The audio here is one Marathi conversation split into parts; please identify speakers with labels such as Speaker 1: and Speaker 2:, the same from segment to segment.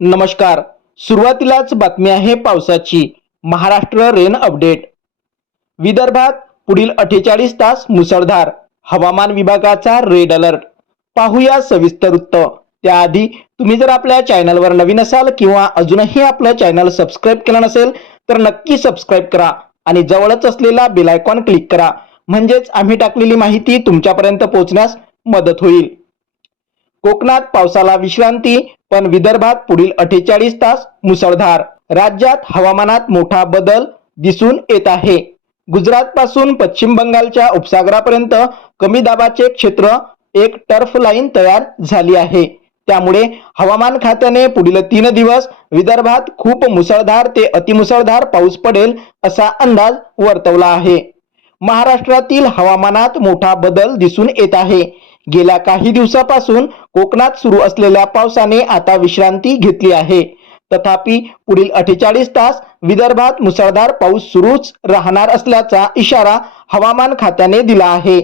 Speaker 1: नमस्कार. सुरुवातीलाच बातमी आहे पावसाची. Maharashtra rain update. विदर्भात पुढील अठ्ठेचाळीस तास मुसळधार. हवामान विभागाचा रेड अलर्ट. पाहूया सविस्तर वृत्त त्याआधी तुम्ही जर आपल्या चॅनलवर नवीन असाल किंवा अजूनही आपलं चॅनल सबस्क्राईब केलं नसेल तर नक्की सबस्क्राईब करा आणि जवळच असलेला बेल आयकॉन क्लिक करा. म्हणजेच आम्ही टाकलेली माहिती तुमच्यापर्यंत पोहोचण्यास मदत होईल. कोकणात पावसाला विश्रांती पण विदर्भात पुढील अठ्ठेचाळीस तास मुसळधार. राज्यात हवामानात मोठा बदल दिसून येत आहे. गुजरात पासून पश्चिम बंगालच्या उपसागरापर्यंत कमी दाबाचे क्षेत्र एक टर्फ लाईन तयार झाली आहे. त्यामुळे हवामान खात्याने पुढील तीन दिवस विदर्भात खूप मुसळधार ते अतिमुसळधार पाऊस पडेल असा अंदाज वर्तवला आहे. महाराष्ट्रातील हवामानात मोठा बदल दिसून येत आहे. गेल्या काही दिवसापासून कोकणात सुरू असलेल्या पावसाने आता विश्रांती घेतली आहे. तथापि पुढील अठ्ठेचाळीस तास विदर्भात मुसळधार पाऊस सुरूच राहणार असल्याचा इशारा हवामान खात्याने दिला आहे.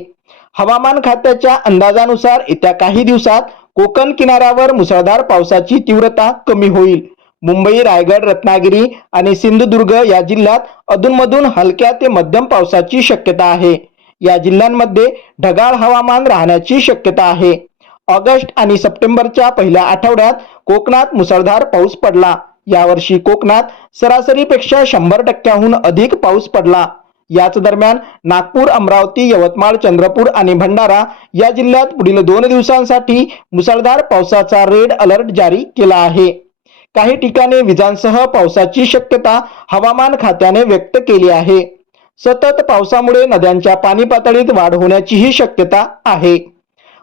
Speaker 1: हवामान खात्याच्या अंदाजानुसार येत्या काही दिवसात कोकण किनाऱ्यावर मुसळधार पावसाची तीव्रता कमी होईल. मुंबई रायगड रत्नागिरी आणि सिंधुदुर्ग या जिल्ह्यात अधूनमधून हलक्या ते मध्यम पावसाची शक्यता आहे. या जिल्ह्यांमध्ये ढगाळ हवामान राहण्याची शक्यता आहे. ऑगस्ट आणि सप्टेंबरच्या पहिल्या आठवड्यात कोकणात मुसळधार पाऊस पडला. यावर्षी कोकणात सरासरीपेक्षा शंभर टक्क्याहून अधिक पाऊस पडला. याच दरम्यान नागपूर अमरावती यवतमाळ चंद्रपूर आणि भंडारा या जिल्ह्यात पुढील दोन दिवसांसाठी मुसळधार पावसाचा रेड अलर्ट जारी केला आहे. काही ठिकाणी विजांसह पावसाची शक्यता हवामान खात्याने व्यक्त केली आहे. सतत पावसामुळे नद्यांच्या पाणी पातळीत वाढ होण्याचीही शक्यता आहे.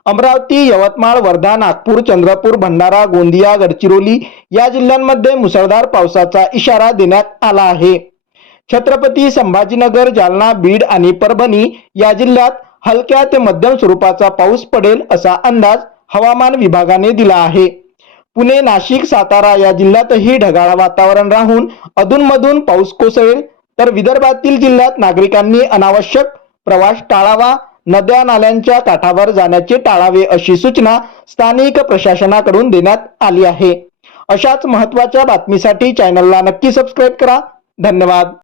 Speaker 1: अमरावती यवतमाळ वर्धा नागपूर चंद्रपूर भंडारा गोंदिया गडचिरोली या जिल्ह्यांमध्ये मुसळधार पावसाचा इशारा देण्यात आला आहे. छत्रपती संभाजीनगर जालना बीड आणि परभणी या जिल्ह्यात हलक्या ते मध्यम स्वरूपाचा पाऊस पडेल असा अंदाज हवामान विभागाने दिला आहे. पुणे नाशिक सातारा या जिल्ह्यातही ढगाळ वातावरण राहून अधूनमधून पाऊस कोसळेल तर विदर्भातील जिल्ह्यात नागरिकांनी अनावश्यक प्रवास टाळावा नद्या नाल्यांच्या काठावर जाण्याचे टाळावे अशी सूचना स्थानिक प्रशासनाकडून देण्यात आली आहे. अशाच महत्त्वाच्या बातमीसाठी चॅनलला नक्की सबस्क्राईब करा. धन्यवाद.